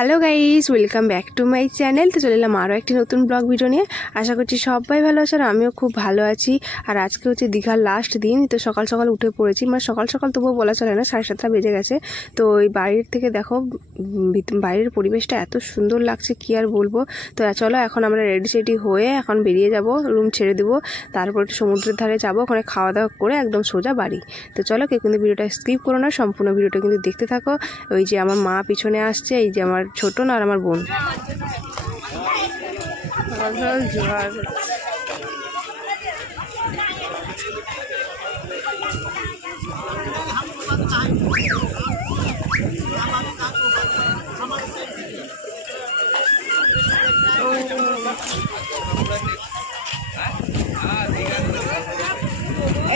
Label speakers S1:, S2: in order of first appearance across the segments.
S1: Hello guys, welcome back to my channel. তো চলে এলাম আরও একটি নতুন ব্লগ ভিডিও নিয়ে। আশা করছি সবাই ভালো আছে আর আমিও খুব ভালো আছি। আর আজকে হচ্ছে দীঘার লাস্ট দিন, তো সকাল সকাল উঠে পড়েছি। মানে সকাল সকাল তবুও বলা চলে না, সাড়ে সাতটা বেজে গেছে। তো ওই বাড়ির থেকে দেখো বাইরের পরিবেশটা এত সুন্দর লাগছে, কি আর বলব? তো চলো এখন আমরা রেডি সেডি হয়ে এখন বেরিয়ে যাব রুম ছেড়ে দেবো। তারপর একটু সমুদ্রের ধারে যাব, ওখানে খাওয়া দাওয়া করে একদম সোজা বাড়ি। তো চলো কেউ কিন্তু ভিডিওটা স্কিপ করো না, সম্পূর্ণ ভিডিওটা কিন্তু দেখতে থাকো। ওই যে আমার মা পিছনে আসছে, এই যে আমার ছোট না আর আমার বোন।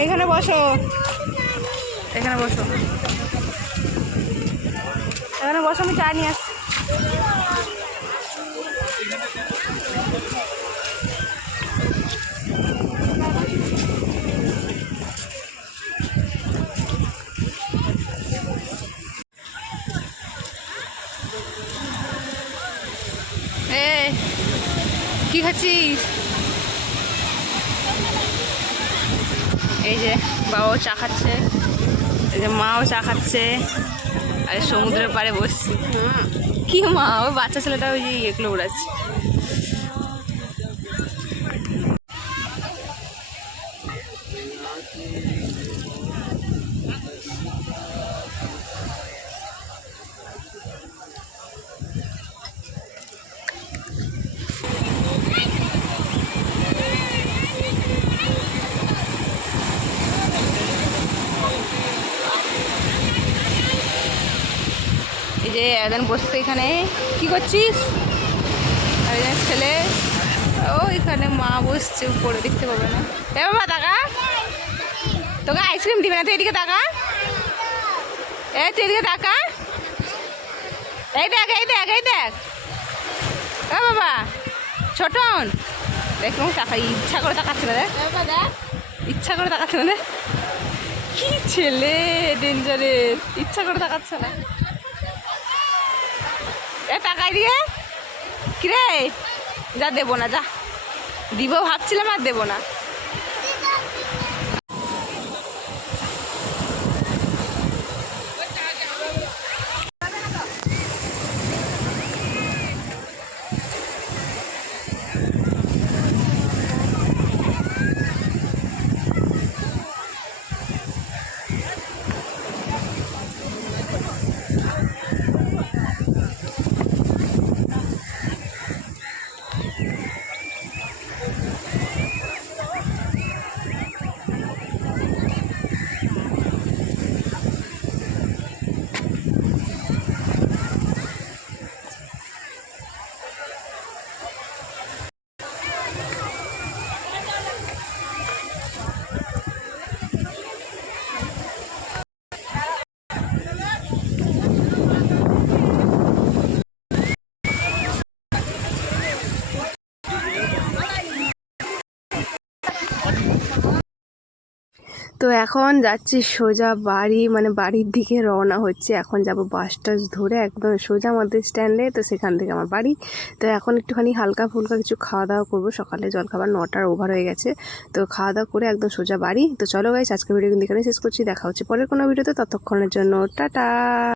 S1: এইখানে বসো। এখানে বসো। এখানে বসো, আমি চা নিয়ে আসছি। কি খাচ্ছিস? এই যে বাবাও চা খাচ্ছে, এই যে মাও চা খাচ্ছে। আর সমুদ্রের পাড়ে বসছি। কি মা ওই বাচ্চা ছেলেটা ওই যে এগুলো উড়াচ্ছে। এই যে একজন বসছে এখানে। কি করছিস? একজন ছেলে। ও এখানে মা বসছে উপরে দেখতে পাবে না। এ বাবা তাকা। তোকে আইসক্রিম দিবে না তুই এদিকে তাকা। এই তুই এদিকে তাকা। এই দেখ এই দেখ এই দেখ। ও বাবা ছোটন দেখুন টাকা ইচ্ছা করে তাকাচ্ছে না দেখ। ইচ্ছা করে তাকাচ্ছে না দেখ। কি ছেলে ডেঞ্জারের ইচ্ছা করে তাকাচ্ছে না। এ টাকাই দিয়ে? কিরে? যা দেবো না যা। দিব ভাবছিলাম আর দেবো না। তো এখন যাচ্ছি সোজা বাড়ি মানে বাড়ির দিকে রওনা হচ্ছে। এখন যাব বাস টাস ধরে একদম সোজা আমাদের স্ট্যান্ডে তো সেখান থেকে আমার বাড়ি। তো এখন একটুখানি হালকা ফুলকা কিছু খাওয়া দাওয়া করব। সকালে জলখাবার নটার ওভার হয়ে গেছে। তো খাওয়া দাওয়া করে একদম সোজা বাড়ি। তো চলো গাইস আজকে ভিডিও কিন্তু এখানে শেষ করছি। দেখা হচ্ছে পরের কোনো ভিডিওতে ততক্ষণের জন্য টাটা!